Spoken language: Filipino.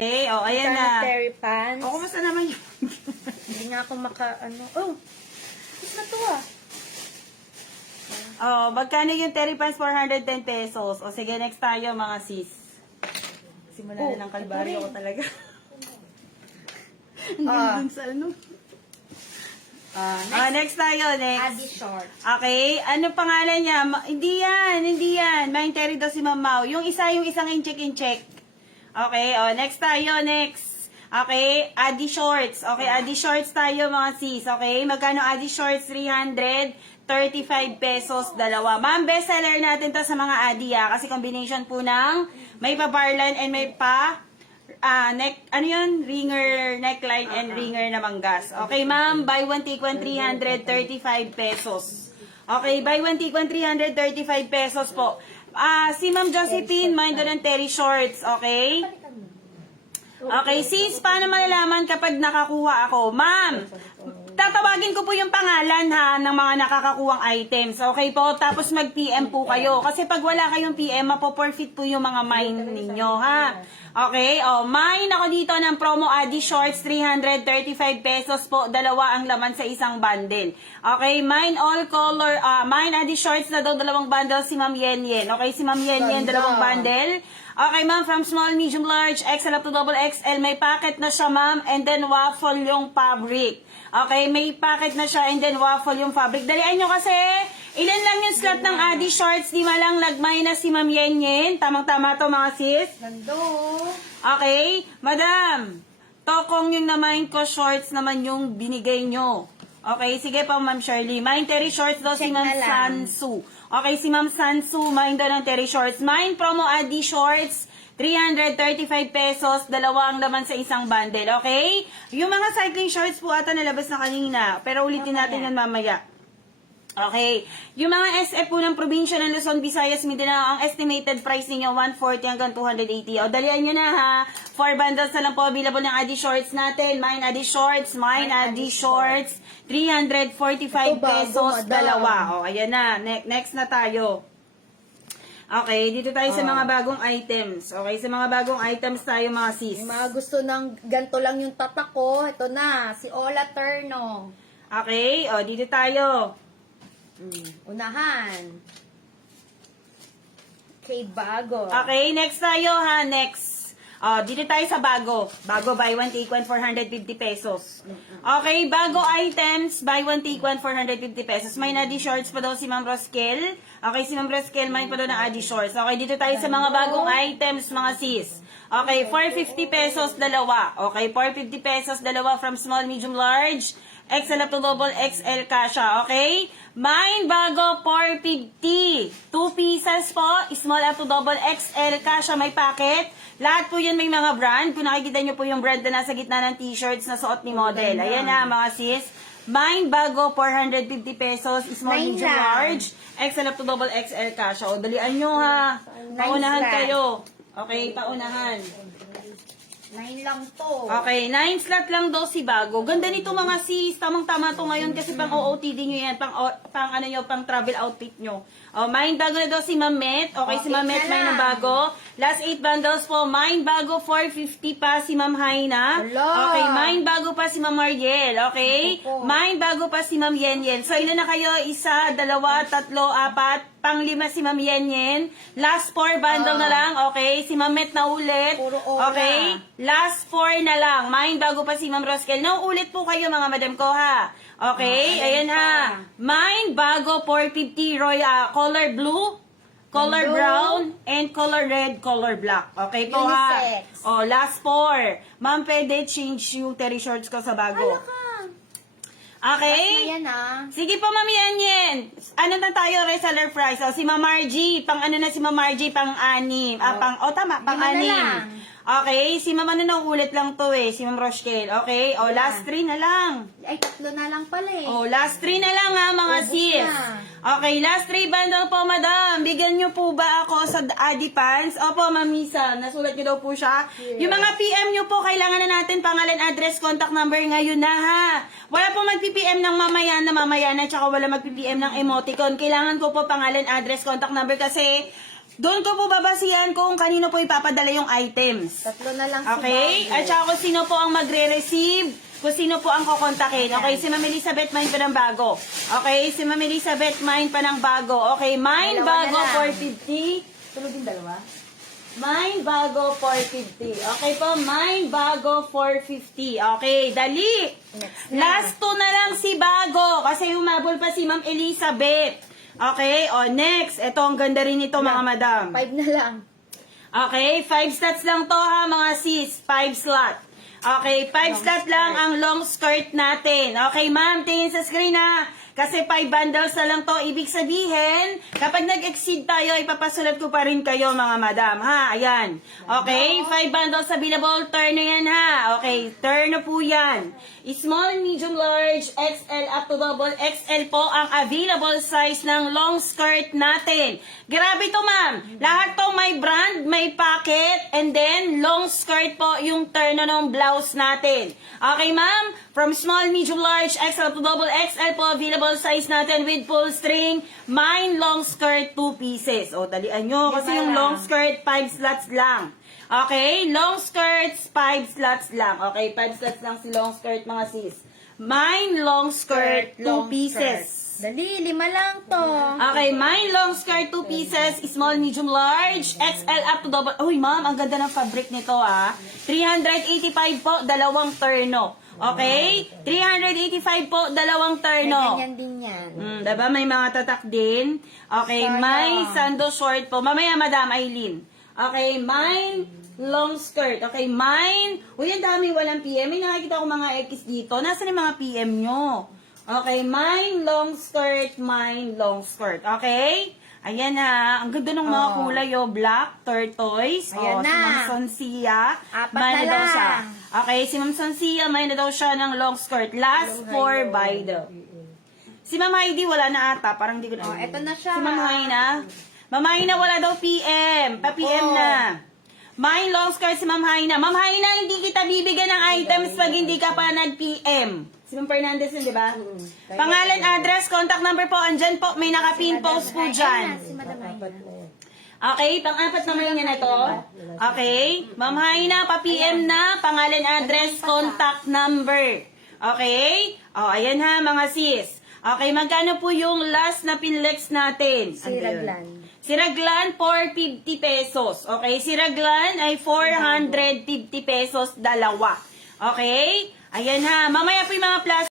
Okay, oh, ayan na. Sanitary pants. O, kumusta naman yun? Hindi nga ako Oh, is na to ah. Oh, magkano yung terry pants? 410 pesos. O, sige, next tayo, mga sis. Simula na ng kalbaryo ko talaga. Ang dun sa ano. Next tayo, next. Adi short. Okay, ano pangalan niya? Hindi yan. Main terry daw si Ma'am Mau. Yung isang in-check. Okay, next tayo, next. Okay, Adi Shorts. Okay, Adi Shorts tayo, mga sis. Okay, magkano Adi Shorts? 335 pesos, dalawa. Ma'am, bestseller natin to sa mga Adi, kasi combination po ng may pa-barlan and may ringer, neckline and ringer na manggas. Okay, ma'am, buy one take one, 335 pesos. Okay, buy one take one, 335 pesos po. Si Ma'am Josephine, mind ng terry shorts, okay? Okay, sis, paano malalaman kapag nakakuha ako? Ma'am, tatawagin ko po yung pangalan ng mga nakakakuhang items. Okay po? Tapos mag-PM po kayo. Kasi pag wala kayong PM, mapoporfit po yung mga mine ninyo, ha? Okay? Mine ako dito ng promo Adi Shorts, 335 pesos po. Dalawa ang laman sa isang bundle. Okay? Mine all color, mine Adi Shorts na daw dalawang bundle si Ma'am Yen Yen. Okay? Si Ma'am Yen Yen, dalawang bundle. Okay, ma'am, from small, medium, large, XL up to double XL, may packet na siya, ma'am, and then waffle yung fabric. Okay, may packet na siya, and then waffle yung fabric. Dalian nyo kasi, ilan lang yung slot ng Adi Shorts, di malang nagmay na si Ma'am Yen Yen. Tamang-tama to, mga sis. Nando. Okay, madam, tokong yung namain ko shorts naman yung binigay nyo. Okay, sige pa, Ma'am Shirley. Mine terry shorts daw si Ma'am Sansu. Okay, si Ma'am Sansu, mine daw ng terry shorts. Mine promo Adi Shorts, 335 pesos, dalawa ang laman sa isang bundle, okay? Yung mga cycling shorts po ata nalabas na kanina, pero ulitin natin yan mamaya. Okay, yung mga SF po ng probinsya ng Luzon, Visayas, Mindanao, ang estimated price ninyo 140 hanggang 280. Dalian nyo na ha. 4 bundles na lang po available ng Adi Shorts natin. Mine Adi Shorts, mine Adi Shorts, 345 pesos, dalawa. Ayan na. Next na tayo. Okay, dito tayo sa mga bagong items. Okay, sa mga bagong items tayo, mga sis. Yung mga gusto ng ganito lang yung tatak ko, ito na, si Ola Terno. Okay, dito tayo. Unahan. Okay, bago. Okay, next tayo ha, next. Dito tayo sa bago. Bago, buy one, take one, 450 pesos. Okay, bago items, buy one, take one, 450 pesos. May Adi Shorts pa daw si Ma'am Roskel. Okay, si Ma'am Roskel, may pa daw ng Adi Shorts. Okay, dito tayo sa mga bagong items, mga sis. Okay, 450 pesos, dalawa. Okay, 450 pesos, dalawa from small, medium, large. XL up to double XL kasha, okay? Mine bago 450. 2 pieces po, small up to double XL kasha, may packet. Lahat po yun may mga brand. Kung nakikita nyo po yung brand na nasa gitna ng t-shirts na suot ni model. Ayan na mga sis. Mine bago 450 pesos, small, medium, large. XL up to double XL kasha. O, dalian nyo ha. Paunahan kayo. Okay, paunahan. 9 lang to. Okay, 9 slot lang daw si bago. Ganda nito mga sis. Tamang-tama to ngayon kasi pang OOTD nyo yan. Pang travel outfit nyo. Mine bago na daw si Mamet. Okay, si Mamet, mine na bago. Last 8 bundles po. Mine bago 450 pa si Ma'am Haina. Okay, mine bago pa si Ma'am Mariel. Okay? Mine bago pa si Ma'am Yen Yen. So, ilan na kayo? 1, 2, 3, 4, 5. Pang-5 si Ma'am Yen Yen. Last 4 bundle na lang. Okay, si Mamet na ulit. Okay? Last 4 na lang. Mine bago pa si Ma'am Roskel. No, ulit po kayo mga madam ko ha. Okay? Ayan ha. Mine bago 450 color blue, color brown, and color red, color black. Okay po ha. Last 4. Ma'am, pwede change yung terry shorts ko sa bago. Okay? Sige po, Ma'am Yen Yen. Ano na tayo, reseller price? Si Ma'am Margie, pang ano na si Ma'am Margie, pang-anim. Tama, pang-anim. Okay, si Ma'am ano na ulit lang to si Ma'am Rochelle. Okay, last 3 na lang. Ay, 3 na lang pala last 3 na lang ha, mga sis. Okay, last 3 bundle po, madam. Bigyan niyo po ba ako sa Adipans? Opo, mamisa. Nasulat niyo daw po siya. Yung mga PM niyo po, kailangan na natin pangalan, address, contact number ngayon na ha. Wala po mag-PPM ng mamaya na, tsaka wala mag-PPM ng emoticon. Kailangan ko po pangalan, address, contact number kasi doon ko po babasihan kung kanino po ipapadala yung items. Tatlo na lang Okay? At saka kung sino po ang magre-receive, kung sino po ang kukontakin. Okay, si Ma'am Elizabeth, mine pa ng bago. Okay, si Ma'am Elizabeth, mine pa ng bago. Okay, mine Dalawa bago, na lang. 450. Tulog yung dalawa? Mine bago, 450. Okay po, mine bago, 450. Okay, dali. Next na. Last 2 na lang si bago. Kasi humabol pa si Ma'am Elizabeth. Okay, o next. Ito, ang ganda rin ito, mga madam. 5 na lang. Okay, 5 slots lang to ha, mga sis. 5 slot. Okay, 5 slot lang ang long skirt natin. Okay, ma'am, tingin sa screen ha. Kasi 5 bundles na lang to. Ibig sabihin, kapag nag-exceed tayo, ipapasulat ko pa rin kayo, mga madam. Ha, ayan. Okay, 5 bundles available. Turn na yan ha. Okay, turn na po yan. Small, medium, large, XL up to double XL po ang available size ng long skirt natin. Grabe to, ma'am. Lahat to may brand, may pocket, and then long skirt po yung turn na ng blouse natin. Okay, ma'am? From small, medium, large, XL to double XL po available size natin with full string. Mine long skirt 2 pieces. O, dalian nyo kasi yung long skirt 5 slots lang. Okay, long skirts, 5 slots lang. Okay, 5 slots lang si long skirt, mga sis. Mine long skirt, 2 pieces. Dali, 5 lang to. Okay, mine long skirt, 2 pieces, small, medium, large, XL up to double. Uy, ma'am, ang ganda ng fabric nito, ah. 385 po, dalawang terno. Okay? 385 po, dalawang terno. Ganyan din yan. Diba? May mga tatak din. Okay, Sayang. may sando short po. Mamaya, Madam Aileen. Okay, mine long skirt. Okay, mine. Uy, ang dami walang PM. May nakikita ko mga X dito. Nasaan yung mga PM nyo? Okay, mine long skirt, mine long skirt. Okay? Ayan na. Ang ganda ng mga kulay, oh. Black, turquoise. Ayan Si na. Ma'am Sonsia. 4 may na daw lang. siya. Okay, si Ma'am Sonsia, may na daw siya ng long skirt. Last 4 by the. Si Ma'am Heidi, wala na ata. Parang di ko na. Oh, eto na siya. Si Ma'am Haina. Ma'am Haina, wala daw PM. Pa-PM Oo. na. Mine long skirt si Ma'am Haina. Ma'am Haina, hindi kita bibigyan ng items pag hindi ka pa nag-PM. Si Ma'am Fernandez yun, di ba? Pangalan, address, contact number po. Andyan po, may naka-pin post po dyan. Si Madam Aina. Okay, pang-apat naman niya na to. Okay, Ma'am Haina, pa-PM na. Pangalan, address, contact number. Okay? O, ayan ha, mga sis. Okay, magkano po yung last na pinlex natin? Si Raglan. Si Raglan, 450 pesos. Okay, si Raglan ay 450 pesos dalawa. Okay? Ayan ha. Mamaya po yung mga plus